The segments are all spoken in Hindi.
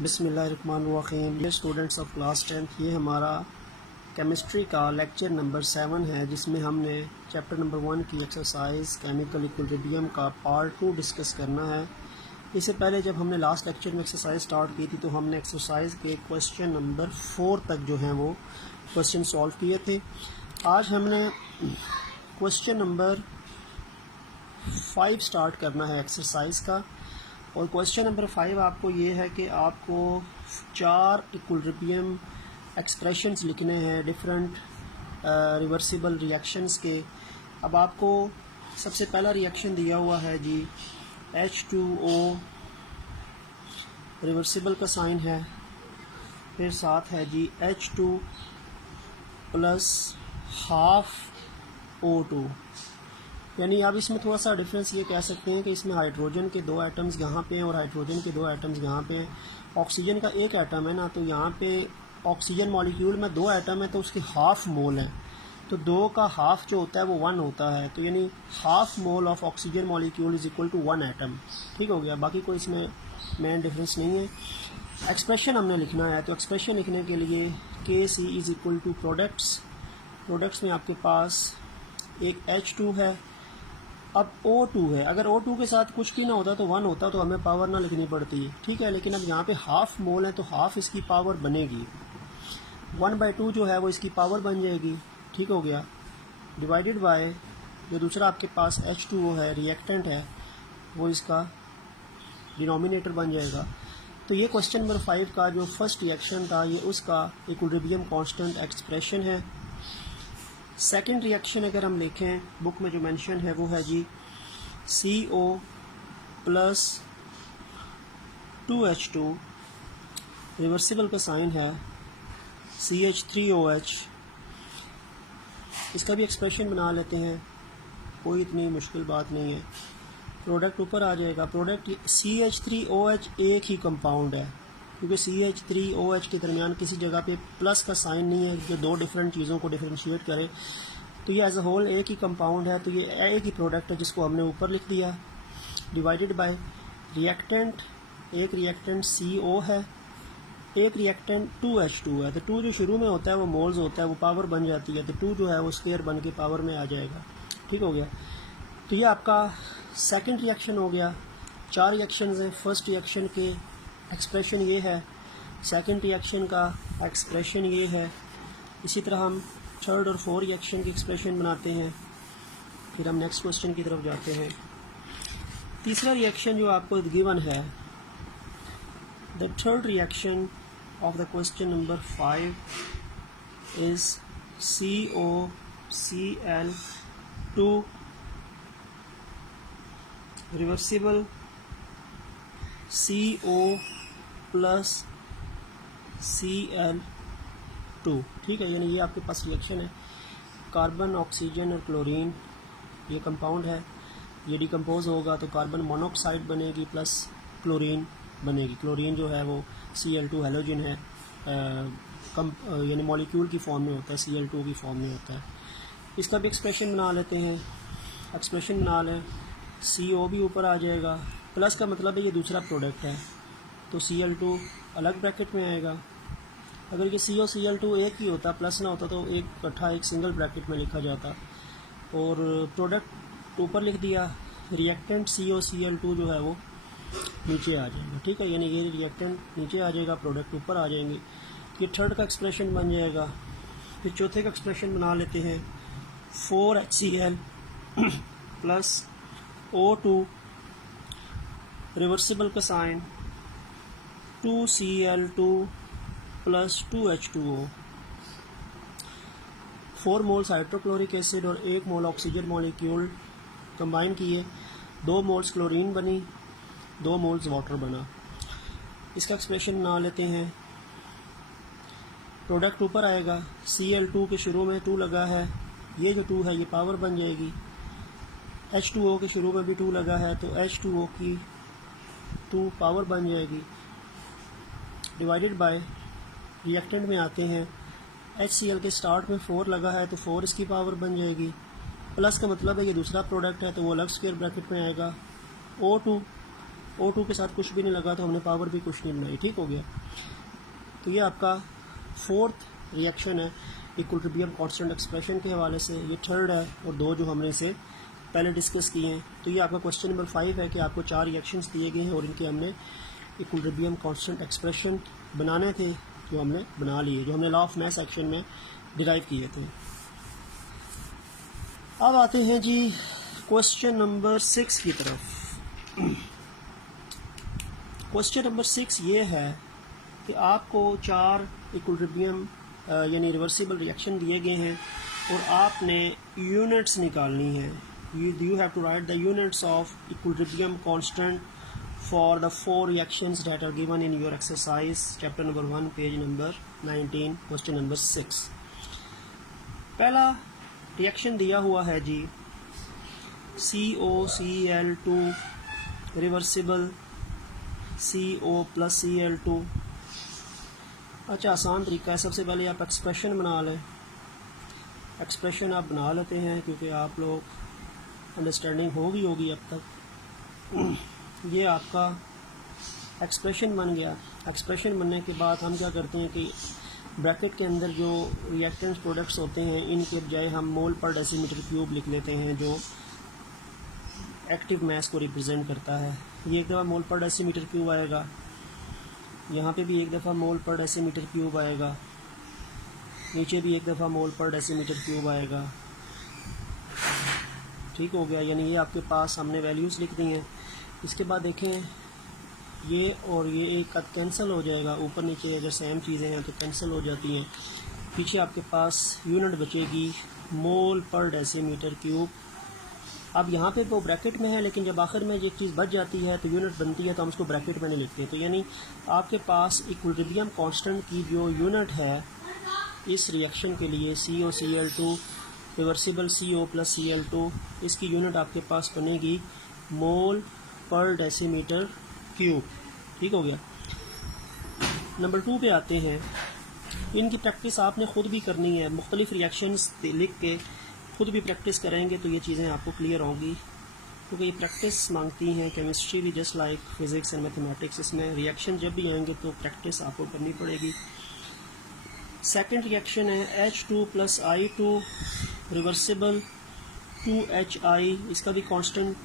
बिस्मिल्लाहिर्रहमानिर्रहीम। ये स्टूडेंट्स ऑफ क्लास 10th, ये हमारा केमिस्ट्री का लेक्चर नंबर 7 है, जिसमें हमने चैप्टर नंबर 1 की एक्सरसाइज केमिकल इक्विलिब्रियम का पार्ट 2 डिस्कस करना है। इससे पहले जब हमने लास्ट लेक्चर में एक्सरसाइज स्टार्ट की थी तो हमने एक्सरसाइज के क्वेश्चन नंबर 4 तक जो हैं वो क्वेश्चन सॉल्व किए थे। आज हमने क्वेश्चन नंबर 5 स्टार्ट करना है एक्सरसाइज का। और क्वेश्चन नंबर 5 आपको ये है कि आपको 4 इक्विलिब्रियम एक्सप्रेशंस लिखने हैं डिफरेंट रिवर्सिबल रिएक्शंस के। अब आपको सबसे पहला रिएक्शन दिया हुआ है जी H2O, रिवर्सिबल का साइन है। फिर साथ है जी H2 प्लस हाफ O2, यानी आप इसमें थोड़ा सा डिफरेंस ये कह सकते हैं कि इसमें हाइड्रोजन के 2 एटम्स यहाँ पे हैं और हाइड्रोजन के 2 एटम्स यहाँ पे हैं। ऑक्सीजन का 1 एटम है ना, तो यहाँ पे ऑक्सीजन मॉलिक्यूल में 2 एटम है तो उसके हाफ मोल हैं, तो 2 का हाफ जो होता है वो 1 होता है, तो यानी half mole of oxygen molecule is equal to 1 atom. ठीक हो गया, बाकी कोई इसमें मेन डिफरेंस नहीं है। एक्सप्रेशन हमने लिखना है, तो एक्सप्रेशन लिखने के लिए KC is equal to products में आपके पास एक H2 है, अब O2 है। अगर O2 के साथ कुछ भी ना होता तो 1 होता, तो हमें पावर ना लिखनी पड़ती, ठीक है। लेकिन अब यहाँ पे हाफ मोल है तो हाफ इसकी पावर बनेगी, 1/2 जो है वो इसकी पावर बन जाएगी। ठीक हो गया, डिवाइडेड बाय जो दूसरा आपके पास H2O है, रिएक्टेंट है, वो इसका डिनोमिनेटर बन जाएगा। तो ये क्वेश्चन नंबर 5 का जो फर्स्ट रिएक्शन था ये उसका इक्विलिब्रियम कांस्टेंट एक्सप्रेशन है। सेकंड रिएक्शन अगर हम लिखें, बुक में जो मेंशन है वो है जी CO प्लस 2H2, रिवर्सिबल का साइन है CH3OH। इसका भी एक्सप्रेशन बना लेते हैं, कोई इतनी मुश्किल बात नहीं है। प्रोडक्ट ऊपर आ जाएगा। प्रोडक्ट CH3OH एक ही कंपाउंड है, क्योंकि CH3OH के दरमियान किसी जगह पे प्लस का साइन नहीं है जो 2 डिफरेंट चीज़ों को डिफरेंशिएट करे, तो ये एज अ होल एक ही कंपाउंड है, तो ये एक ही प्रोडक्ट है जिसको हमने ऊपर लिख दिया। डिवाइडेड बाय रिएक्टेंट, एक रिएक्टेंट CO है, एक रिएक्टेंट 2H2 है, तो 2 जो शुरू में होता है वो मोल्स होता है, वो पावर बन जाती है, तो 2 जो है वो स्क्वायर बन के पावर में आ जाएगा। ठीक हो गया, तो ये आपका सेकंड रिएक्शन हो गया। 4 रिएक्शंस हैं। फर्स्ट रिएक्शन के एक्सप्रेशन ये है, सेकंड रिएक्शन का एक्सप्रेशन ये है। इसी तरह हम थर्ड और फोर्थ रिएक्शन की एक्सप्रेशन बनाते हैं। फिर हम नेक्स्ट क्वेश्चन की तरफ जाते हैं। तीसरा रिएक्शन जो आपको गिवन है, the third reaction of the question number 5 is COCl2 reversible CO plus Cl2। ठीक है, यानी ये आपके पास रिएक्शन है। कार्बन, ऑक्सीजन और क्लोरीन ये कंपाउंड है, ये डिकम्पोज होगा तो कार्बन मोनोऑक्साइड बनेगी प्लस क्लोरीन बनेगी। क्लोरीन जो है वो Cl2 हेलोजन है, यानी मॉलिक्यूल की फॉर्म में होता है, Cl2 की फॉर्म में होता है। इसका भी एक्सप्रेशन बना लेते हैं। एक्सप्रेशन बना लें, CO भी ऊपर आ जाएगा, प्लस का मतलब है ये दूसरा प्रोडक्ट है, तो Cl2 अलग ब्रैकेट में आएगा। अगर ये CO Cl2 एक ही होता, प्लस ना होता, तो एक इकट्ठा एक सिंगल ब्रैकेट में लिखा जाता। और प्रोडक्ट ऊपर लिख दिया, रिएक्टेंट CO Cl2 जो है वो नीचे आ जाएगा। ठीक है, यानी ये रिएक्टेंट नीचे आ जाएगा, प्रोडक्ट ऊपर आ जाएंगे। ये थर्ड का एक्सप्रेशन बन जाएगा। फिर चौथे का एक्सप्रेशन बना लेते हैं, 4HCl प्लस O2, रिवर्सिबल का sign 2Cl2 plus 2H2O। 4 moles hydrochloric acid और 1 मोल ऑक्सीजन मॉलिक्यूल कंबाइन किए, 2 मोल्स क्लोरीन बनी, 2 मोल्स वाटर बना। इसका एक्सप्रेशन बना लेते हैं। प्रोडक्ट ऊपर आएगा, Cl2 के शुरू में 2 लगा है, ये जो 2 है ये पावर बन जाएगी। H2O के शुरू में भी 2 लगा है, तो H2O की 2 पावर बन जाएगी। डिवाइडेड बाय रिएक्टेंट में आते हैं, HCl के स्टार्ट में 4 लगा है तो 4 इसकी पावर बन जाएगी। प्लस का मतलब है ये दूसरा प्रोडक्ट है तो वो अलग स्क्वायर ब्रैकेट में आएगा। O2 O2 के साथ कुछ भी नहीं लगा तो हमने पावर भी कुछ नहीं बनाई। ठीक हो गया। तो ये आपका फोर्थ रिएक्शन है इक्विलिब्रियम कांस्टेंट एक्सप्रेशन के हवाले से। ये थर्ड है और दो जो हमने इसे पहले डिस्कस किए हैं। तो ये आपका क्वेश्चन नंबर 5 है कि आपको 4 रिएक्शंस दिए गए हैं और इनके हमने इक्विलिब्रियम कांस्टेंट एक्सप्रेशन बनाने थे जो हमने बना लिए, जो हमने लॉ ऑफ मास एक्शन में डिराइव किए थे। अब आते हैं जी क्वेश्चन नंबर 6 की तरफ। क्वेश्चन नंबर 6 ये है कि आपको 4 इक्विलिब्रियम यानी रिवर्सिबल रिएक्शन दिए गए हैं और आपने यूनिट्स निकालनी है। You have to write the units of equilibrium constant for the 4 reactions that are given in your exercise chapter number 1 page number 19 question number 6। पहला रिएक्शन दिया हुआ है जी COCl2 reversible CO plus Cl2। अच्छा, आसान तरीका है। सबसे पहले आप एक्सप्रेशन बना लें। एक्सप्रेशन आप बना लेते हैं क्योंकि आप लोग अंडरस्टैंडिंग होगी अब तक। ये आपका एक्सप्रेशन बन गया। एक्सप्रेशन बनने के बाद हम क्या करते हैं कि ब्रैकेट के अंदर जो रिएक्टेंट प्रोडक्ट्स होते हैं इनके बजाय हम मोल पर डेसीमीटर क्यूब लिख लेते हैं जो एक्टिव मास को रिप्रेजेंट करता है। ये एक दफ़ा मोल पर डेसीमीटर क्यूब आएगा, यहाँ पे भी एक दफ़ा मोल पर डेसीमीटर क्यूब आएगा, नीचे भी एक दफ़ा मोल पर डेसीमीटर क्यूब आएगा। ठीक हो गया। यानी ये आपके पास हमने वैल्यूज़ लिख दी हैं। इसके बाद देखें ये और ये एक कट कैंसिल हो जाएगा। ऊपर नीचे अगर सेम चीज़ें हैं तो कैंसिल हो जाती हैं। पीछे आपके पास यूनिट बचेगी मोल पर डेसीमीटर क्यूब। अब यहाँ पे वो ब्रैकेट में है, लेकिन जब आखिर में एक चीज़ बच जाती है तो यूनिट बनती है तो हम उसको ब्रैकेट में नहीं लिखते। तो यानी आपके पास इक्विलिब्रियम कांस्टेंट की जो यूनिट है इस रिएक्शन के लिए COCl2 reversible CO plus Cl2, इसकी यूनिट आपके पास बनेगी मोल पर डेसीमीटर क्यूब। ठीक हो गया। नंबर 2 पे आते हैं। इनकी प्रैक्टिस आपने ख़ुद भी करनी है। मुख्तलिफ रिएक्शंस लिख के ख़ुद भी प्रैक्टिस करेंगे तो ये चीज़ें आपको क्लियर होंगी, क्योंकि ये प्रैक्टिस मांगती हैं। केमिस्ट्री भी just like physics and mathematics, इसमें रिएक्शन जब भी आएंगे तो प्रैक्टिस आपको करनी पड़ेगी। सेकेंड रिएक्शन है H2 plus I2 reversible 2HI। इसका भी कांस्टेंट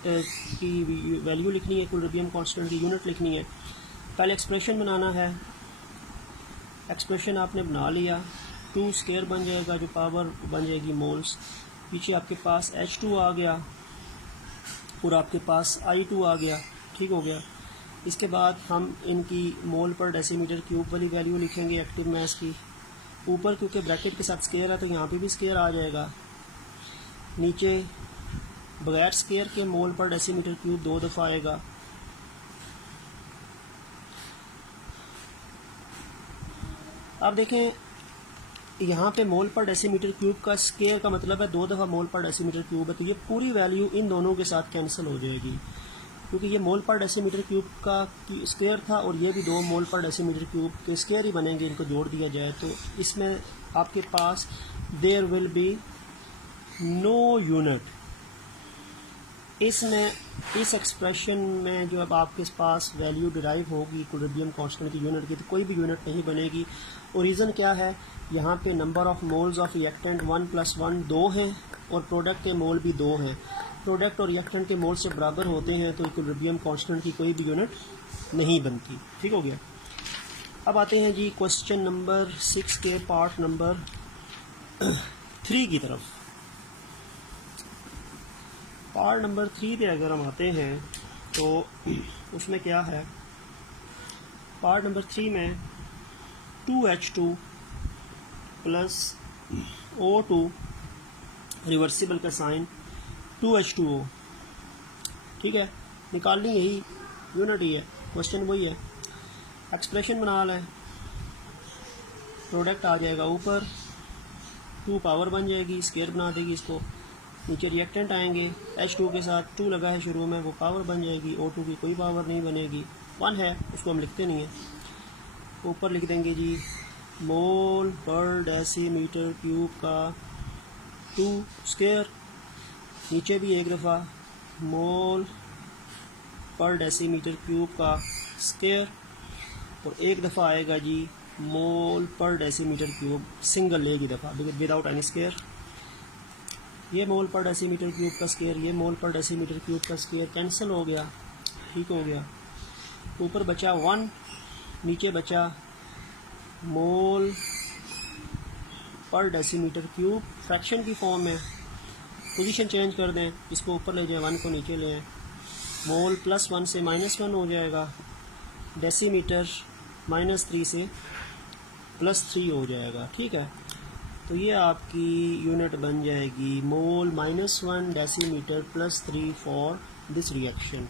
की वैल्यू लिखनी है, इक्विलिब्रियम कांस्टेंट की यूनिट लिखनी है। पहले एक्सप्रेशन बनाना है। एक्सप्रेशन आपने बना लिया, 2 स्क्वायर बन जाएगा जो पावर बन जाएगी मोल्स। पीछे आपके पास H2 आ गया और आपके पास I2 आ गया। ठीक हो गया। इसके बाद हम इनकी मोल पर डेसीमीटर क्यूब वाली वैल्यू लिखेंगे एक्टिव मास की। ऊपर क्योंकि ब्रैकेट के साथ स्क्वायर है तो यहाँ पे भी स्क्वायर आ जाएगा। नीचे बगैर स्क्वायर के मोल पर डेसीमीटर क्यूब 2 दफ़ा आएगा। अब देखें यहाँ पे मोल पर डेसीमीटर क्यूब का स्क्वायर का मतलब है 2 दफ़ा मोल पर डेसीमीटर क्यूब है, तो ये पूरी वैल्यू इन दोनों के साथ कैंसिल हो जाएगी, क्योंकि ये मोल पर डेसीमीटर क्यूब का स्क्वायर था और ये भी 2 मोल पर डेसीमीटर क्यूब के स्क्वायर ही बनेंगे। इनको जोड़ दिया जाए तो इसमें आपके पास there will be no unit. इसमें इस एक्सप्रेशन में जो अब आपके पास वैल्यू डिराइव होगी इक्विलिब्रियम कांस्टेंट की यूनिट की, तो कोई भी यूनिट नहीं बनेगी। और रीज़न क्या है, यहाँ पे number of moles of reactant 1 + 1 2 हैं और प्रोडक्ट के मोल भी 2 हैं। प्रोडक्ट और रिएक्टेंट के मोल से बराबर होते हैं तो इक्विलिब्रियम कांस्टेंट की कोई भी यूनिट नहीं बनती। ठीक हो गया। अब आते हैं जी क्वेश्चन नंबर 6 के पार्ट नंबर 3 की तरफ। पार्ट नंबर 3 पे अगर हम आते हैं तो उसमें क्या है, पार्ट नंबर 3 में 2H2 प्लस O2 रिवर्सिबल का साइन 2H2O। ठीक है, निकालनी यही यूनिट ही है, क्वेश्चन वही है। एक्सप्रेशन बना लें, प्रोडक्ट आ जाएगा ऊपर, 2 पावर बन जाएगी, स्क्वायर बना देगी इसको। नीचे रिएक्टेंट आएंगे, H2 के साथ 2 लगा है शुरू में, वो पावर बन जाएगी। O2 की कोई पावर नहीं बनेगी, 1 है, उसको हम लिखते नहीं हैं। ऊपर लिख देंगे जी मोल पर डेसीमीटर क्यूब का 2 स्क्वायर, नीचे भी एक दफ़ा मोल पर डेसीमीटर क्यूब का स्क्वायर, और एक दफ़ा आएगा जी मोल पर डेसीमीटर क्यूब सिंगल एक ही दफ़ा विदाउट एनी स्क्वायर। ये मोल पर डेसीमीटर क्यूब का स्क्वायर, ये मोल पर डेसीमीटर क्यूब का स्क्वायर कैंसिल हो गया, ठीक हो गया। ऊपर बचा 1, नीचे बचा मोल पर डेसीमीटर क्यूब फ्रैक्शन की फॉर्म में। पोजीशन चेंज कर दें, इसको ऊपर ले जाएं, 1 को नीचे ले आएं। मोल +1 से -1 हो जाएगा, डेसीमीटर -3 से +3 हो जाएगा, ठीक है। तो ये आपकी यूनिट बन जाएगी मोल -1 डेसीमीटर +3 फॉर दिस रिएक्शन।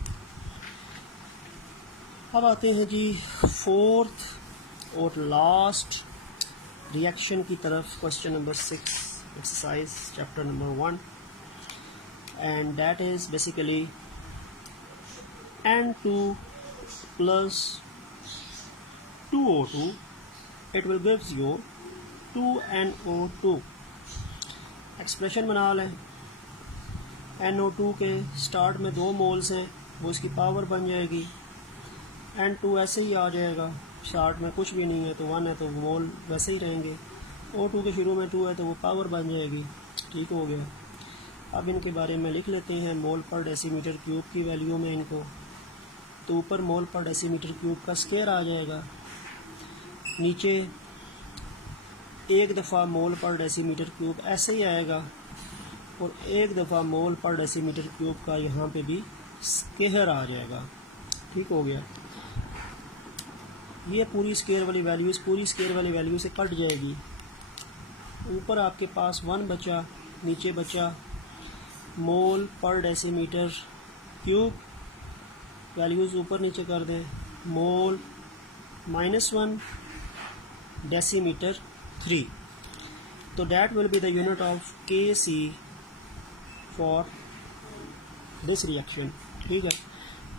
अब आते हैं जी फोर्थ और लास्ट रिएक्शन की तरफ, question number 6 exercise chapter number 1, and that is basically N2 plus 2O2, it will gives you 2NO2। Expression बना लें। NO2 के स्टार्ट में 2 मोल्स हैं, वो इसकी पावर बन जाएगी। N2 ऐसे ही आ जाएगा, स्टार्ट में कुछ भी नहीं है तो 1 है तो मोल वैसे ही रहेंगे। O2 के शुरू में 2 है तो वो पावर बन जाएगी, ठीक हो गया। अब इनके बारे में लिख लेते हैं मोल पर डेसीमीटर क्यूब की वैल्यू में इनको। तो ऊपर मोल पर डेसीमीटर क्यूब का स्क्वायर आ जाएगा, नीचे एक दफ़ा मोल पर डेसीमीटर क्यूब ऐसे ही आएगा, और एक दफ़ा मोल पर डेसीमीटर क्यूब का यहाँ पे भी स्क्वायर आ जाएगा, ठीक हो गया। ये पूरी स्क्वायर वाली वैल्यू इस पूरी स्क्वायर वाली वैल्यू से कट जाएगी। ऊपर आपके पास 1 बचा, नीचे बचा मोल पर डेसीमीटर क्यूब, वैल्यूज़ ऊपर नीचे कर दें। मोल -1 डेसीमीटर 3, तो that will be the unit of Kc for this reaction, ठीक है।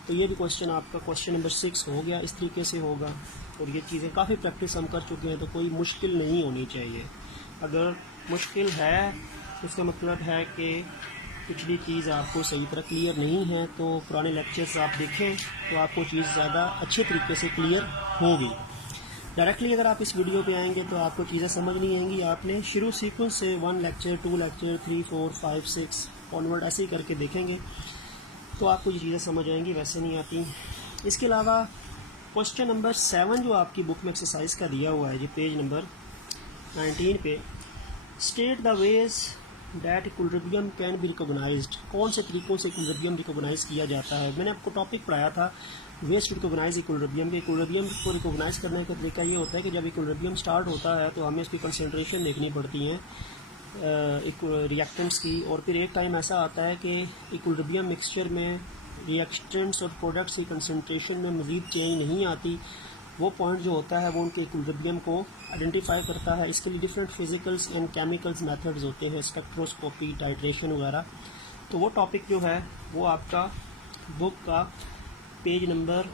तो ये भी क्वेश्चन आपका क्वेश्चन नंबर 6 हो गया, इस तरीके से होगा। और ये चीज़ें काफ़ी प्रैक्टिस हम कर चुके हैं, तो कोई मुश्किल नहीं होनी चाहिए। अगर मुश्किल है इसका मतलब है कि पिछली चीज़ आपको सही तरह क्लियर नहीं है, तो पुराने लेक्चर्स आप देखें तो आपको चीज़ ज़्यादा अच्छे तरीके से क्लियर होगी। डायरेक्टली अगर आप इस वीडियो पे आएंगे तो आपको चीज़ें समझ नहीं आएंगी। आपने शुरू सीक्वेंस से 1 लेक्चर 2 लेक्चर 3 4 5 6 ऑनवर्ड ऐसे ही करके देखेंगे तो आपको ये चीज़ें समझ आएंगी, वैसे नहीं आती। इसके अलावा क्वेश्चन नंबर 7 जो आपकी बुक में एक्सरसाइज का दिया हुआ है जी, पेज नंबर 19 पे, state the ways that equilibrium can be recognised. कौन से तरीक़ों से इक्विलिब्रियम रिकॉग्नाइज किया जाता है। मैंने आपको टॉपिक पढ़ाया था ways to recognise equilibrium. Equilibrium को रिकॉग्नाइज करने का तरीका ये होता है कि जब इक्विलिब्रियम स्टार्ट होता है तो हमें इसकी कंसनट्रेशन देखनी पड़ती है रिएक्टेंट्स की, और फिर एक टाइम ऐसा आता है कि इक्विलिब्रियम मिक्सचर में रिएक्टेंट्स और प्रोडक्ट्स की कंसनट्रेशन में मज़ीद चेंज नहीं आती। वो पॉइंट जो होता है वो उनके इक्विलिब्रियम को आइडेंटिफाई करता है। इसके लिए different physicals and chemicals methods होते हैं, स्पेक्ट्रोस्कोपी, टाइट्रेशन वगैरह। तो वो टॉपिक जो है वो आपका बुक का पेज नंबर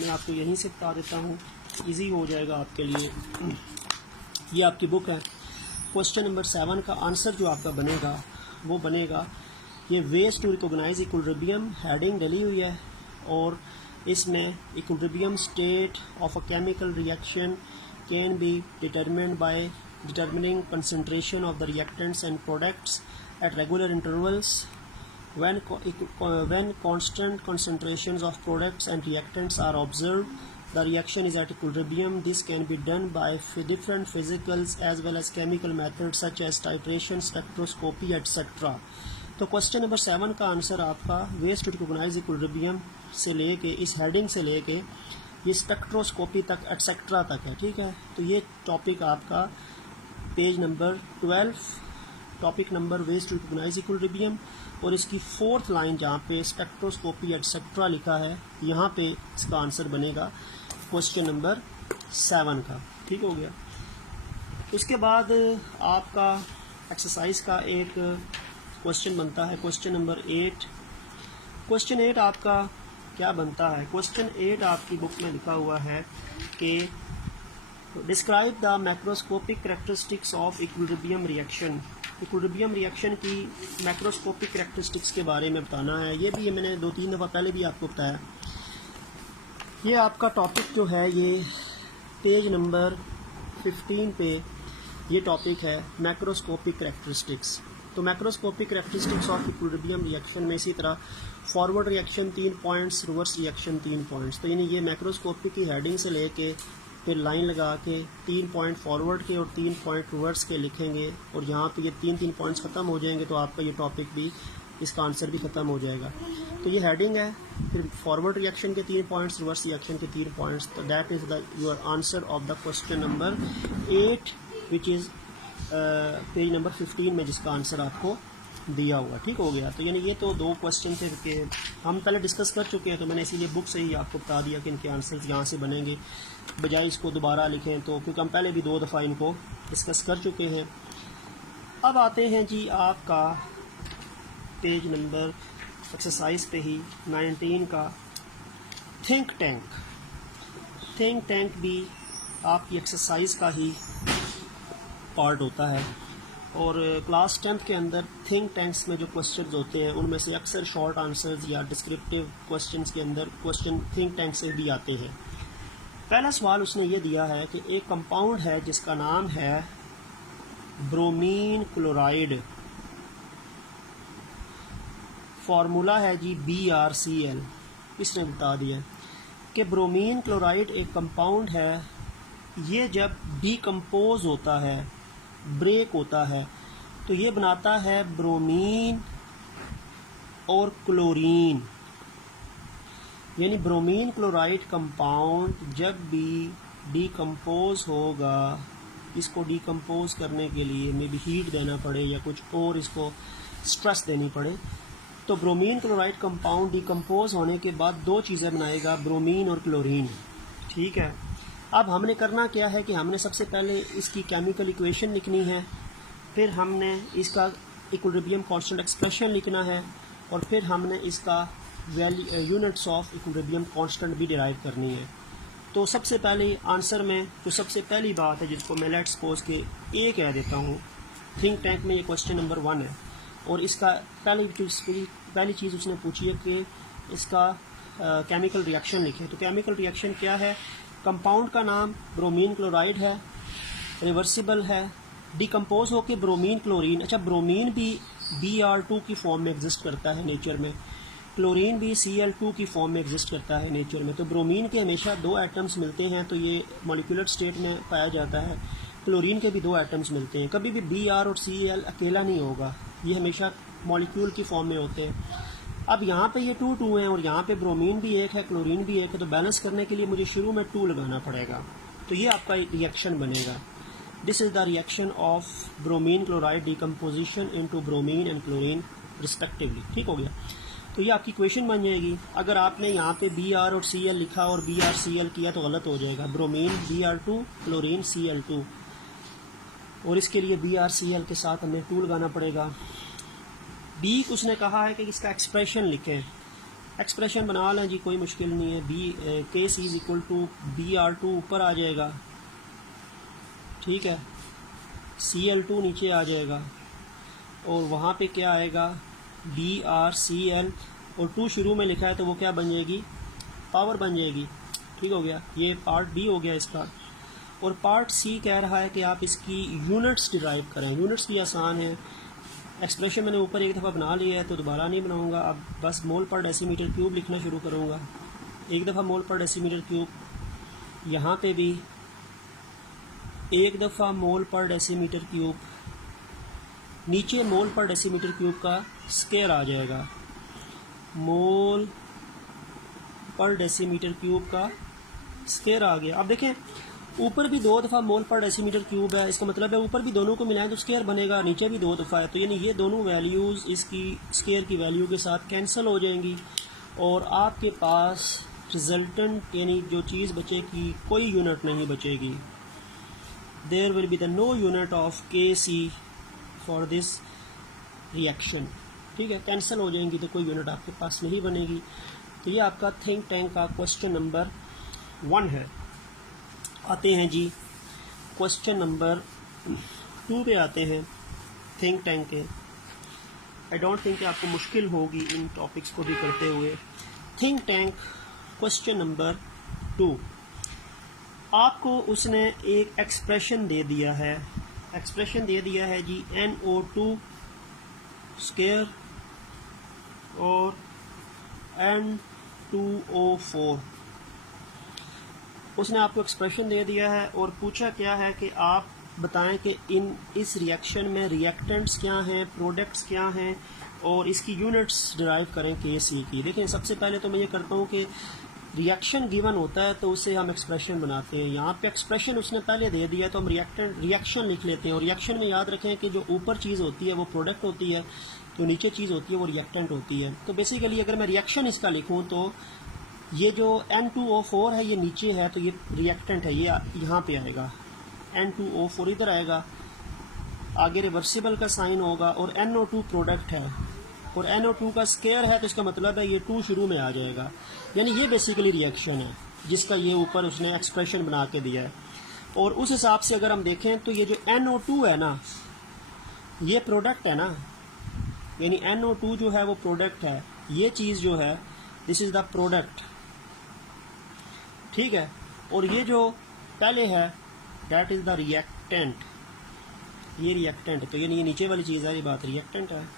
मैं आपको यहीं से बता देता हूँ, इजी हो जाएगा आपके लिए। ये आपकी बुक है। क्वेश्चन नंबर 7 का आंसर जो आपका बनेगा वो बनेगा, ये ways to recognise equilibrium heading डली हुई है, और इसमें equilibrium state of a chemical reaction can be determined by determining concentration of the reactants and products at regular intervals when constant concentrations of products and reactants are observed, the reaction is at equilibrium. This can be done by different physicals as well as chemical methods such as titration, spectroscopy, etc. तो क्वेश्चन नंबर 7 का आंसर आपका वेज टू रिकॉग्नाइज इक्विलिब्रियम से लेके इस हेडिंग से लेके ये स्पेक्ट्रोस्कोपी तक एटसेट्रा तक है, ठीक है। तो ये टॉपिक आपका page number 12, topic number ways to recognise equilibrium, और इसकी 4th लाइन जहाँ पे स्पेक्ट्रोस्कोपी एटसेट्रा लिखा है यहाँ पे इसका आंसर बनेगा क्वेश्चन नंबर 7 का, ठीक हो गया। उसके बाद आपका एक्सरसाइज का एक क्वेश्चन बनता है, क्वेश्चन नंबर 8। क्वेश्चन 8 आपका क्या बनता है। क्वेश्चन 8 आपकी बुक में लिखा हुआ है कि describe the macroscopic characteristics of equilibrium reaction. Equilibrium reaction की मैक्रोस्कोपिक कैरेक्टरिस्टिक्स के बारे में बताना है। ये भी मैंने 2-3 दफ़ा पहले भी आपको बताया। ये आपका टॉपिक जो है ये पेज नंबर 15 पे ये टॉपिक है मैक्रोस्कोपिक करैक्टरिस्टिक्स। तो macroscopic characteristics of equilibrium reaction में इसी तरह forward reaction 3 points, reverse reaction 3 points. तो यानी ये मैक्रोस्कोपिक की हेडिंग से लेके फिर लाइन लगा के 3 पॉइंट फॉरवर्ड के और 3 पॉइंट रिवर्स के लिखेंगे और यहाँ पे ये 3 पॉइंट्स ख़त्म हो जाएंगे तो आपका ये टॉपिक भी, इसका आंसर भी ख़त्म हो जाएगा। तो ये हेडिंग है, फिर फॉरवर्ड रिएक्शन के 3 पॉइंट्स, रिवर्स रिएक्शन के 3 पॉइंट्स। तो that is the your answer of the question number 8 which is page number 15 में जिसका आंसर आपको दिया हुआ। ठीक हो गया। तो यानी ये तो 2 क्वेश्चन थे कि हम पहले डिस्कस कर चुके हैं, तो मैंने इसीलिए बुक से ही आपको बता दिया कि इनके आंसर्स यहाँ से बनेंगे, बजाय इसको दोबारा लिखें। तो क्योंकि हम पहले भी 2 दफ़ा इनको डिस्कस कर चुके हैं। अब आते हैं जी आपका पेज नंबर एक्सरसाइज पे ही 19 का थिंक टैंक। थिंक टैंक भी आपकी एक्सरसाइज का ही पार्ट होता है और क्लास 10th के अंदर थिंक टैंक्स में जो क्वेश्चंस होते हैं उनमें से अक्सर शॉर्ट आंसर्स या डिस्क्रिप्टिव क्वेश्चंस के अंदर क्वेश्चन थिंक टैंक से भी आते हैं। पहला सवाल उसने ये दिया है कि एक कंपाउंड है जिसका नाम है ब्रोमीन क्लोराइड, फार्मूला है जी BrCl। इसने बता दिया कि ब्रोमीन क्लोराइड एक कंपाउंड है, ये जब डीकम्पोज होता है, ब्रेक होता है, तो ये बनाता है ब्रोमीन और क्लोरीन। यानी ब्रोमीन क्लोराइड कंपाउंड जब भी डीकम्पोज होगा, इसको डीकम्पोज करने के लिए मे बी हीट देना पड़े या कुछ और इसको स्ट्रेस देनी पड़े, तो ब्रोमीन क्लोराइड कंपाउंड डीकम्पोज होने के बाद 2 चीज़ें बनाएगा, ब्रोमीन और क्लोरीन। ठीक है। अब हमने करना क्या है कि हमने सबसे पहले इसकी केमिकल इक्वेशन लिखनी है, फिर हमने इसका इक्विलिब्रियम कांस्टेंट एक्सप्रेशन लिखना है और फिर हमने इसका यूनिट्स ऑफ इक्विलिब्रियम कांस्टेंट भी डिराइव करनी है। तो सबसे पहले आंसर में जो सबसे पहली बात है जिसको मैं लेट्स सपोज के ए कह देता हूँ, थिंक टैंक में ये क्वेश्चन नंबर 1 है और इसका पहली चीज़ उसने पूछी है कि इसका केमिकल रिएक्शन लिखे। तो केमिकल रिएक्शन क्या है? कंपाउंड का नाम ब्रोमीन क्लोराइड है, रिवर्सिबल है, डिकम्पोज होकर ब्रोमीन क्लोरीन। अच्छा, ब्रोमीन भी Br2 की फॉर्म में एग्जिस्ट करता है नेचर में, क्लोरीन भी Cl2 की फॉर्म में एग्जिस्ट करता है नेचर में। तो ब्रोमीन के हमेशा 2 एटम्स मिलते हैं तो ये मॉलिक्यूलर स्टेट में पाया जाता है। क्लोरीन के भी 2 एटम्स मिलते हैं, कभी भी Br और Cl अकेला नहीं होगा, ये हमेशा मॉलिक्यूल की फॉर्म में होते हैं। अब यहाँ पे ये 2 हैं और यहाँ पे ब्रोमीन भी 1 है, क्लोरीन भी 1 है, तो बैलेंस करने के लिए मुझे शुरू में 2 लगाना पड़ेगा। तो ये आपका रिएक्शन बनेगा। This is the reaction of bromine chloride decomposition into bromine and chlorine respectively. ठीक हो गया। तो ये आपकी इक्वेशन बन जाएगी। अगर आपने यहाँ पे Br और Cl लिखा और BrCl किया तो गलत हो जाएगा। ब्रोमीन Br2, क्लोरीन Cl2, और इसके लिए BrCl के साथ हमें 2 लगाना पड़ेगा। बी उसने कहा है कि इसका एक्सप्रेशन लिखें। एक्सप्रेशन बना लें जी, कोई मुश्किल नहीं है। Case is equal to Br2 ऊपर आ जाएगा, ठीक है, Cl2 नीचे आ जाएगा और वहाँ पे क्या आएगा BrCl, और 2 शुरू में लिखा है तो वो क्या बन जाएगी, पावर बन जाएगी। ठीक हो गया। ये पार्ट बी हो गया इसका। और पार्ट सी कह रहा है कि आप इसकी यूनिट्स डिराइव करें। यूनिट्स भी आसान है। एक्सप्रेशन मैंने ऊपर एक दफ़ा बना लिया है तो दोबारा नहीं बनाऊंगा। अब बस मोल पर डेसीमीटर क्यूब लिखना शुरू करूंगा। एक दफ़ा मोल पर डेसीमीटर क्यूब, यहाँ पे भी एक दफ़ा मोल पर डेसीमीटर क्यूब, नीचे मोल पर डेसीमीटर क्यूब का स्क्वायर आ जाएगा। मोल पर डेसीमीटर क्यूब का स्क्वायर आ गया। अब देखें ऊपर भी 2 दफ़ा मोल पर डेसीमीटर क्यूब है, इसका मतलब है ऊपर भी दोनों को मिलाएं तो स्क्वायर बनेगा, नीचे भी 2 दफ़ा है, तो यानी ये दोनों वैल्यूज़ इसकी स्क्वायर की वैल्यू के साथ कैंसिल हो जाएंगी और आपके पास रिजल्टेंट यानी जो चीज़ बचेगी कोई यूनिट नहीं बचेगी। There will be the no unit of Kc for this reaction. ठीक है, कैंसिल हो जाएंगी तो कोई यूनिट आपके पास नहीं बनेगी। तो ये आपका थिंक टैंक का क्वेश्चन नंबर 1 है। आते हैं जी क्वेश्चन नंबर 2 पे आते हैं थिंक टैंक के। आई डोंट थिंक कि आपको मुश्किल होगी इन टॉपिक्स को भी करते हुए। Think tank question number 2। आपको उसने एक एक्सप्रेशन दे दिया है, जी NO2 स्केयर और N2O4। उसने आपको एक्सप्रेशन दे दिया है और पूछा क्या है कि आप बताएं कि इस रिएक्शन में रिएक्टेंट्स क्या हैं, प्रोडक्ट्स क्या हैं, और इसकी यूनिट्स डिराइव करें Kc की। देखिए सबसे पहले तो मैं ये करता हूँ कि रिएक्शन गिवन होता है तो उससे हम एक्सप्रेशन बनाते हैं। यहाँ पे एक्सप्रेशन उसने पहले दे दिया तो हम रिएक्शन लिख लेते हैं, और रिएक्शन में याद रखें कि जो ऊपर चीज़ होती है वो प्रोडक्ट होती है, जो नीचे चीज़ होती है वो रिएक्टेंट होती है। तो बेसिकली अगर मैं रिएक्शन इसका लिखूँ तो ये जो N2O4 है ये नीचे है तो ये रिएक्टेंट है, ये यहाँ पे आएगा, N2O4 इधर आएगा, आगे रिवर्सिबल का साइन होगा, और NO2 प्रोडक्ट है और NO2 का स्केयर है तो इसका मतलब है ये 2 शुरू में आ जाएगा। यानी ये बेसिकली रिएक्शन है जिसका ये ऊपर उसने एक्सप्रेशन बना के दिया है। और उस हिसाब से अगर हम देखें तो ये जो NO2 है ना ये प्रोडक्ट है ना, यानी NO2 जो है वो प्रोडक्ट है, ये चीज़ जो है दिस इज़ द प्रोडक्ट, ठीक है। और ये जो पहले है दैट इज़ द रिएक्टेंट, ये रिएक्टेंट, तो ये नीचे वाली चीज़ है, ये बात रिएक्टेंट है।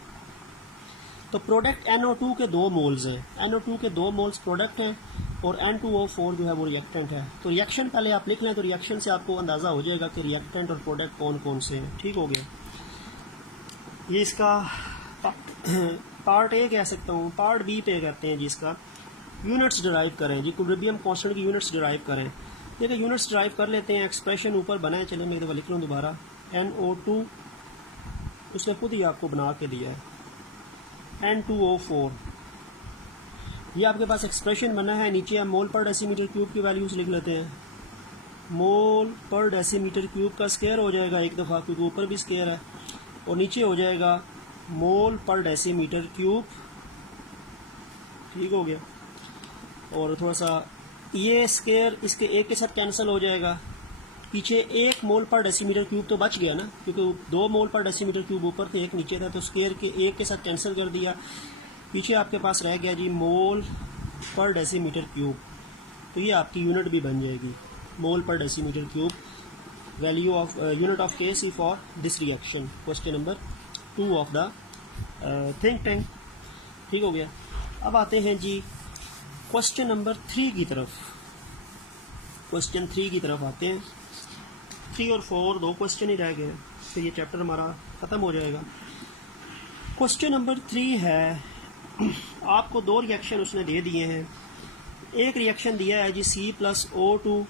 तो प्रोडक्ट NO2 के 2 मोल्स हैं, NO2 के 2 मोल्स प्रोडक्ट हैं और N2O4 जो है वो रिएक्टेंट है। तो रिएक्शन पहले आप लिख लें तो रिएक्शन से आपको अंदाज़ा हो जाएगा कि रिएक्टेंट और प्रोडक्ट कौन कौन से हैं, ठीक हो गया। ये इसका पार्ट ए कह सकता हूँ, पार्ट बी पे कहते हैं जिसका यूनिट्स डिराइव करें जी, इक्विलिब्रियम कांस्टेंट की यूनिट्स डिराइव करें। देखिए यूनिट्स डिराइव कर लेते हैं, एक्सप्रेशन ऊपर बनाए, चलिए मैं एक दफ़ा लिख लूँ दोबारा। NO2 उसने खुद ही आपको बना के दिया है, N2O4 ये आपके पास एक्सप्रेशन बना है। नीचे हम मोल पर डेसीमीटर क्यूब की वैल्यूज़ लिख लेते हैं। मोल पर डेसीमीटर क्यूब का स्केयर हो जाएगा एक दफ़ा, क्योंकि ऊपर भी स्केयर है, और नीचे हो जाएगा मोल पर डेसीमीटर क्यूब, ठीक हो गया। और थोड़ा सा ये स्केयर इसके एक के साथ कैंसिल हो जाएगा, पीछे 1 मोल पर डेसीमीटर क्यूब तो बच गया ना, क्योंकि 2 मोल पर डेसीमीटर क्यूब ऊपर थे, एक नीचे था, तो स्केयर के एक के साथ कैंसिल कर दिया, पीछे आपके पास रह गया जी मोल पर डेसीमीटर क्यूब। तो ये आपकी यूनिट भी बन जाएगी, मोल पर decimetre cube, value of unit of Kc for this reaction, question number 2 of the think tank, ठीक हो गया। अब आते हैं जी क्वेश्चन नंबर 3 की तरफ, क्वेश्चन 3 की तरफ आते हैं। 3 और 4 2 क्वेश्चन ही रह गए, फिर ये चैप्टर हमारा ख़त्म हो जाएगा। क्वेश्चन नंबर 3 है, आपको 2 रिएक्शन उसने दे दिए हैं। एक रिएक्शन दिया है जी C+O2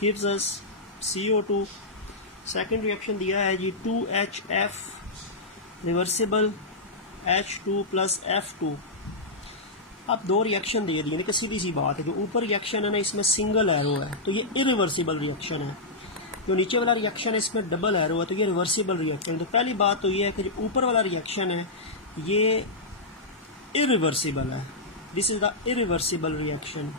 gives us CO2, second reaction दिया है जी 2HF reversible H2 plus F2। अब 2 रिएक्शन दे दिए, लेकिन सीधी सी बात है, जो ऊपर रिएक्शन है ना इसमें सिंगल एरो है तो ये इरिवर्सिबल रिएक्शन है, जो नीचे वाला रिएक्शन है इसमें डबल एरो है तो ये रिवर्सिबल रिएक्शन है। तो पहली बात तो ये है कि जो ऊपर वाला रिएक्शन है ये इरिवर्सिबल है, this is the irreversible reaction.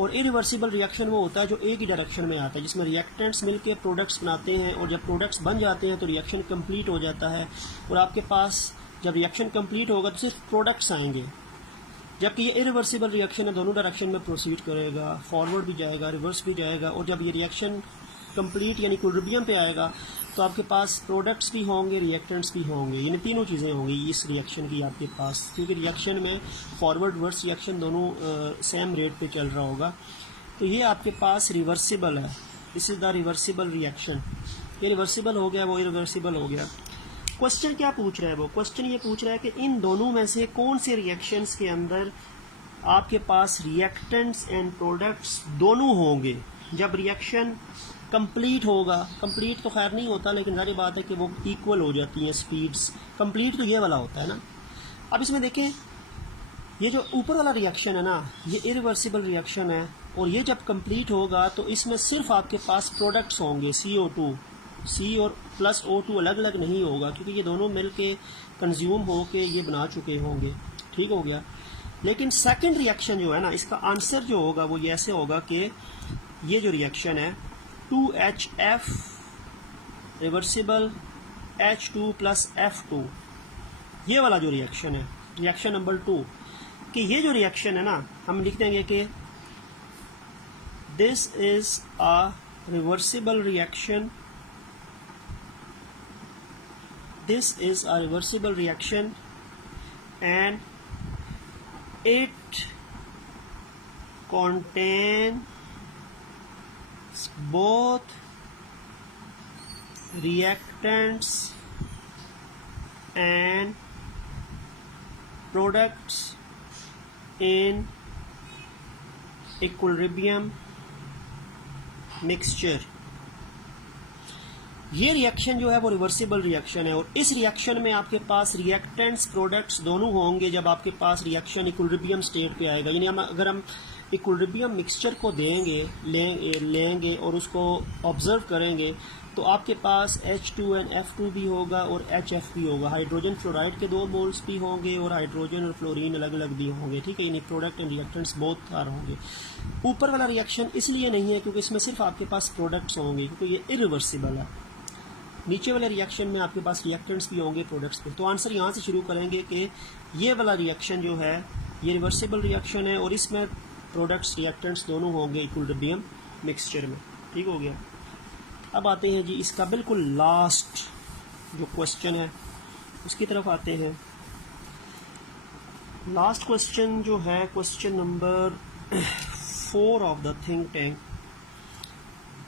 और इरिवर्सिबल रिएक्शन वो होता है जो एक ही डायरेक्शन में आता है, जिसमें रिएक्टेंट्स मिलके प्रोडक्ट्स बनाते हैं, और जब प्रोडक्ट्स बन जाते हैं तो रिएक्शन कंप्लीट हो जाता है, और आपके पास जब रिएक्शन कंप्लीट होगा तो सिर्फ प्रोडक्ट्स आएंगे। जबकि ये इरिवर्सिबल रिएक्शन है, दोनों डायरेक्शन में प्रोसीड करेगा, फॉरवर्ड भी जाएगा, रिवर्स भी जाएगा, और जब ये रिएक्शन कंप्लीट यानी इक्विलिब्रियम पे आएगा तो आपके पास प्रोडक्ट्स भी होंगे, रिएक्टेंट्स भी होंगे, यानी तीनों चीज़ें होंगी इस रिएक्शन की आपके पास, क्योंकि रिएक्शन में फॉरवर्ड रिवर्स रिएक्शन दोनों सेम रेट पे चल रहा होगा। तो ये आपके पास रिवर्सिबल है, this is the reversible reaction. ये रिवर्सिबल हो गया, वो इरिवर्सिबल हो गया। क्वेश्चन क्या पूछ रहा है वो? क्वेश्चन ये पूछ रहा है कि इन दोनों में से कौन से रिएक्शंस के अंदर आपके पास रिएक्टेंट्स एंड प्रोडक्ट्स दोनों होंगे जब रिएक्शन कंप्लीट होगा। कंप्लीट तो खैर नहीं होता, लेकिन सारी बात है कि वो इक्वल हो जाती हैं स्पीड्स। कंप्लीट तो ये वाला होता है ना। अब इसमें देखें, ये जो ऊपर वाला रिएक्शन है ना, ये इरिवर्सिबल रिएक्शन है, और ये जब कंप्लीट होगा तो इसमें सिर्फ आपके पास प्रोडक्ट्स होंगे CO2, C और प्लस O2 अलग अलग नहीं होगा, क्योंकि ये दोनों मिल के कंज्यूम हो के ये बना चुके होंगे। ठीक हो गया। लेकिन सेकंड रिएक्शन जो है ना, इसका आंसर जो होगा वो ये ऐसे होगा कि ये जो रिएक्शन है 2HF reversible H2 plus F2, ये वाला जो रिएक्शन है, रिएक्शन नंबर 2, कि ये जो रिएक्शन है ना, हम लिख देंगे कि this is a reversible reaction, this is a reversible reaction and it contains both reactants and products in equilibrium mixture। ये रिएक्शन जो है वो रिवर्सिबल रिएक्शन है और इस रिएक्शन में आपके पास रिएक्टेंट्स प्रोडक्ट्स दोनों होंगे जब आपके पास रिएक्शन इक्विलिब्रियम स्टेट पे आएगा। यानी अगर हम इक्विलिब्रियम मिक्सचर को लेंगे और उसको ऑब्जर्व करेंगे तो आपके पास H2NF2 भी होगा और HF भी होगा। हाइड्रोजन फ्लोराइड के 2 मोल्स भी होंगे और हाइड्रोजन और फ्लोरीन अलग अलग भी होंगे, ठीक है। यानी product and reactants both are होंगे। ऊपर वाला रिएक्शन इसलिए नहीं है क्योंकि इसमें सिर्फ आपके पास प्रोडक्ट्स होंगे, क्योंकि ये इरिवर्सिबल है। नीचे वाले रिएक्शन में आपके पास रिएक्टेंट्स भी होंगे प्रोडक्ट्स पे। तो आंसर यहाँ से शुरू करेंगे कि ये वाला रिएक्शन जो है ये रिवर्सिबल रिएक्शन है और इसमें प्रोडक्ट्स रिएक्टेंट्स दोनों होंगे इक्विलिब्रियम मिक्सचर में, ठीक हो गया। अब आते हैं जी इसका बिल्कुल लास्ट जो क्वेश्चन है उसकी तरफ आते हैं। लास्ट क्वेश्चन जो है question number 4 of the think tank.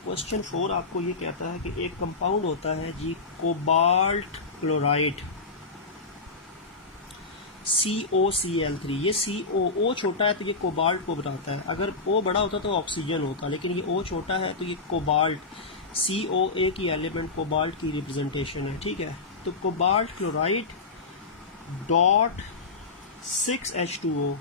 Question 4 आपको ये कहता है कि एक कंपाउंड होता है जी कोबाल्ट क्लोराइड COCl3। ये CO छोटा है तो ये कोबाल्ट को बताता है। अगर O बड़ा होता तो ऑक्सीजन होता, लेकिन ये O छोटा है तो ये कोबाल्ट, COA की एलिमेंट कोबाल्ट की रिप्रेजेंटेशन है, ठीक है। तो cobalt chloride dot 6H2O।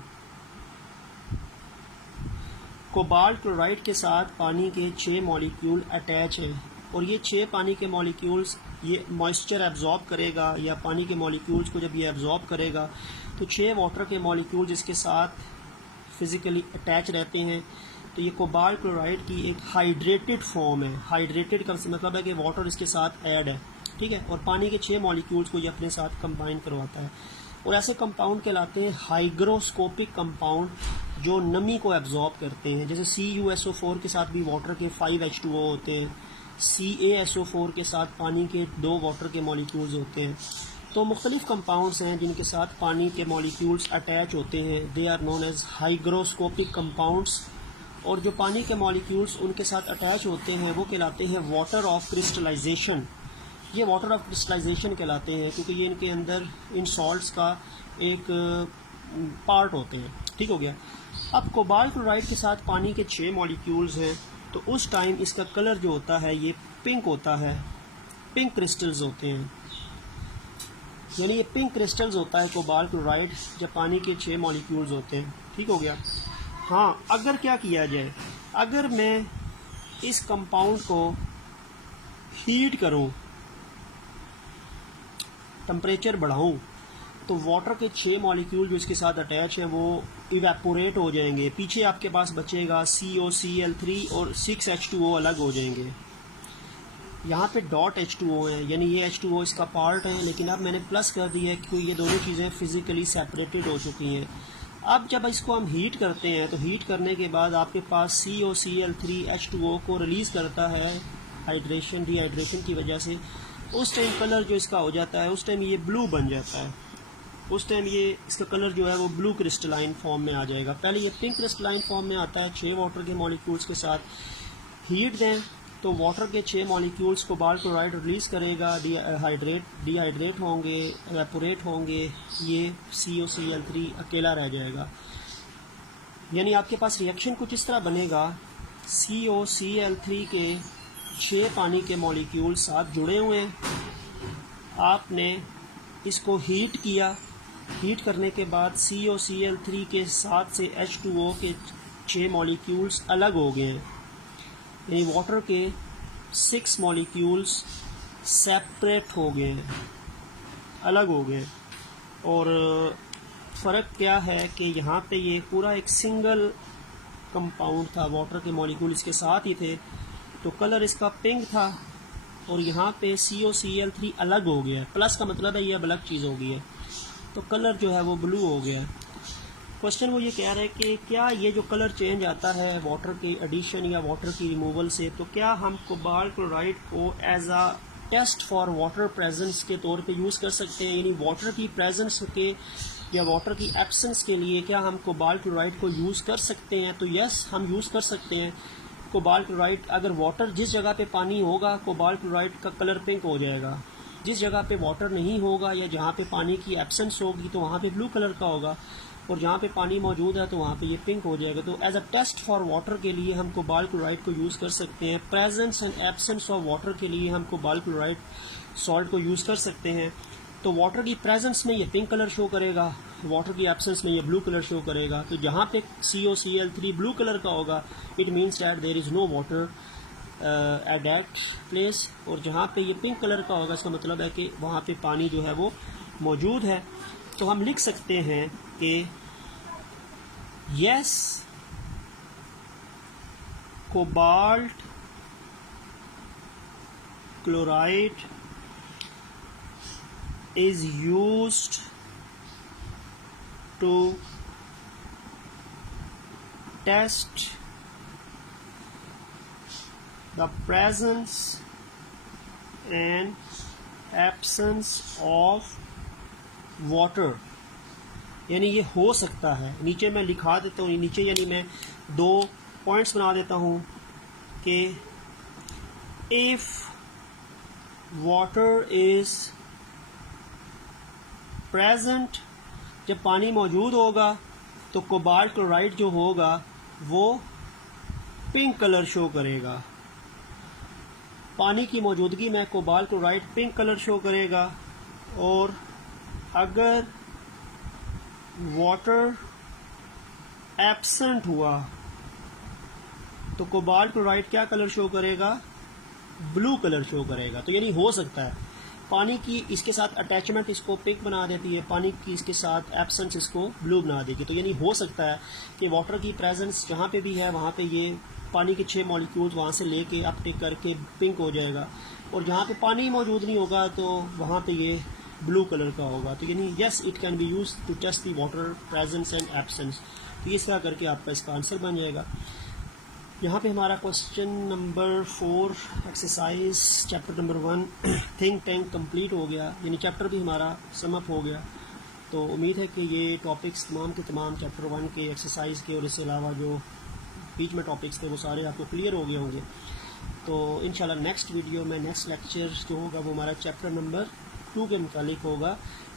Cobalt chloride के साथ पानी के 6 मॉलिक्यूल अटैच हैं और ये 6 पानी के मॉलिक्यूल्स ये मॉइस्चर एब्जॉर्ब करेगा या पानी के मॉलिक्यूल्स को जब ये एब्जॉर्ब करेगा तो 6 वाटर के मॉलिक्यूल इसके साथ फिजिकली अटैच रहते हैं। तो ये कोबाल्ट क्लोराइड की एक हाइड्रेटेड फॉर्म है। हाइड्रेटेड का मतलब है कि वाटर इसके साथ ऐड है, ठीक है, और पानी के 6 मॉलिक्यूल्स को ये अपने साथ कंबाइन करवाता है। और ऐसे कंपाउंड कहलाते हैं हाइग्रोस्कोपिक कंपाउंड जो नमी को एब्जॉर्ब करते हैं। जैसे CuSO4 के साथ भी वाटर के 5H2O होते हैं, CaSO4 के साथ पानी के 2 वाटर के मॉलिक्यूल्स होते हैं। तो मुख्तलिफ कंपाउंड्स हैं जिनके साथ पानी के मॉलिक्यूल्स अटैच होते हैं, they are known as hygroscopic compounds. और जो पानी के मॉलिक्यूल्स उनके साथ अटैच होते हैं वो कहलाते हैं वाटर ऑफ क्रिस्टलाइजेशन। ये वाटर ऑफ क्रिस्टलाइजेशन कहलाते हैं क्योंकि ये इनके अंदर इन सॉल्ट्स का एक पार्ट होते हैं, ठीक हो गया। अब कोबाल्ट क्लोराइड के साथ पानी के 6 मॉलिक्यूल्स हैं तो उस टाइम इसका कलर जो होता है ये पिंक होता है, पिंक क्रिस्टल्स होते हैं। यानी ये पिंक क्रिस्टल्स होता है कोबाल्ट क्लोराइड जब पानी के 6 मॉलिक्यूल्स होते हैं, ठीक हो गया। हाँ, अगर क्या किया जाए, अगर मैं इस कंपाउंड को हीट करूं, टेम्परेचर बढ़ाऊं, तो वाटर के 6 मॉलिक्यूल जो इसके साथ अटैच हैं वो इवेपोरेट हो जाएंगे। पीछे आपके पास बचेगा COCl3 और 6H2O अलग हो जाएंगे। यहाँ पे डॉट H2O है, यानी ये H2O इसका पार्ट है, लेकिन अब मैंने प्लस कर दिया है क्योंकि ये दोनों चीज़ें फिजिकली सेपरेटेड हो चुकी हैं। अब जब इसको हम हीट करते हैं तो हीट करने के बाद आपके पास COCl3 H2O को रिलीज़ करता है हाइड्रेशन डिहाइड्रेशन की वजह से। उस टाइम कलर जो इसका हो जाता है, उस टाइम ये ब्लू बन जाता है। उस टाइम ये इसका कलर जो है वो ब्लू क्रिस्टलाइन फॉर्म में आ जाएगा। पहले ये पिंक क्रिस्टलाइन फॉर्म में आता है 6 वाटर के मॉलिक्यूल्स के साथ। हीट दें तो वाटर के 6 मॉलिक्यूल्स कोबाल्ट क्लोराइड रिलीज़ करेगा, डिहाइड्रेट होंगे, एवेपोरेट होंगे, ये COCl3 अकेला रह जाएगा। यानी आपके पास रिएक्शन कुछ इस तरह बनेगा, COCl3 के 6 पानी के मॉलिक्यूल साथ जुड़े हुए हैं, आपने इसको हीट किया, हीट करने के बाद COCl3 के साथ से H2O के 6 मॉलिक्यूल्स अलग हो गए हैं। यानी वाटर के 6 मॉलिक्यूल्स सेपरेट हो गए हैं, अलग हो गए। और फ़र्क क्या है कि यहाँ पे ये पूरा एक सिंगल कंपाउंड था, वाटर के मॉलिक्यूल इसके साथ ही थे, तो कलर इसका पिंक था, और यहाँ पे COCl3 अलग हो गया है। प्लस का मतलब है ये अब अलग चीज़ हो गई है, तो कलर जो है वो ब्लू हो गया है। क्वेश्चन वो ये कह रहा है कि क्या ये जो कलर चेंज आता है वाटर के एडिशन या वाटर की रिमूवल से, तो क्या हम कोबाल्ट क्लोराइड को as a test for water presence के तौर पे यूज़ कर सकते हैं, यानी वाटर की प्रेजेंस के या वाटर की एब्सेंस के लिए क्या हम कोबाल्ट क्लोराइड को यूज़ कर सकते हैं? तो यस, हम यूज़ कर सकते हैं कोबाल्ट क्लोराइड। अगर वाटर जिस जगह पे पानी होगा कोबाल्ट क्लोराइड का कलर पिंक हो जाएगा, जिस जगह पे वाटर नहीं होगा या जहाँ पे पानी की एब्सेंस होगी तो वहाँ पे ब्लू कलर का होगा, और जहाँ पे पानी मौजूद है तो वहाँ पे ये पिंक हो जाएगा। तो as a test for water के लिए हम कोबाल्ट क्लोराइड को यूज़ कर सकते हैं। Presence and absence of water के लिए हम कोबाल्ट क्लोराइड सॉल्ट को यूज़ कर सकते हैं। तो वाटर की प्रेजेंस में ये पिंक कलर शो करेगा, वाटर की एब्सेंस में ये ब्लू कलर शो करेगा। तो जहाँ पे COCl3 ब्लू कलर का होगा it means that there is no water at that place, और जहाँ पे ये पिंक कलर का होगा इसका मतलब है कि वहाँ पे पानी जो है वो मौजूद है। तो हम लिख सकते हैं कि yes, cobalt chloride is used to test the presence and absence of water। यानी ये हो सकता है, नीचे मैं लिखा देता हूँ, नीचे यानी मैं 2 पॉइंट्स बना देता हूँ कि if water is प्रेजेंट, जब पानी मौजूद होगा तो कोबाल्ट क्लोराइड जो होगा वो पिंक कलर शो करेगा। पानी की मौजूदगी में cobalt chloride pink colour show करेगा, और अगर वाटर एब्सेंट हुआ तो कोबाल्ट क्लोराइड क्या कलर शो करेगा? ब्लू कलर शो करेगा। तो यानी हो सकता है पानी की इसके साथ अटैचमेंट इसको पिंक बना देती है, पानी की इसके साथ एब्सेंस इसको ब्लू बना देगी। तो यानी हो सकता है कि वाटर की प्रेजेंस जहाँ पे भी है वहाँ पे ये पानी के 6 मॉलिक्यूल्स वहाँ से लेके अपटेक करके पिंक हो जाएगा, और जहाँ पे पानी मौजूद नहीं होगा तो वहाँ पे ये ब्लू कलर का होगा। तो यानी yes, it can be use to test the water presence and absence. तो इस तरह करके आपका इसका आंसर बन जाएगा। यहाँ पे हमारा question number 4 exercise chapter number 1 think tank complete हो गया, यानी चैप्टर भी हमारा समअप हो गया। तो उम्मीद है कि ये टॉपिक्स तमाम के तमाम चैप्टर 1 के एक्सरसाइज के और इसके अलावा जो बीच में टॉपिक्स थे वो सारे आपको क्लियर हो गए होंगे। तो इंशाल्लाह नेक्स्ट वीडियो में नेक्स्ट लेक्चर जो होगा वो हमारा चैप्टर नंबर 2 के मुतालिक होगा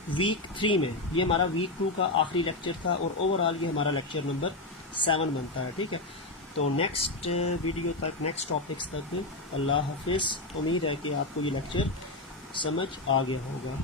वीक 3 में। ये हमारा वीक 2 का आखिरी लेक्चर था, और ओवरऑल ये हमारा लेक्चर नंबर 7 बनता है। ठीक है, तो नेक्स्ट वीडियो तक, नेक्स्ट टॉपिक्स तक अल्लाह हाफिज़। उम्मीद है कि आपको ये लेक्चर समझ आ गया होगा।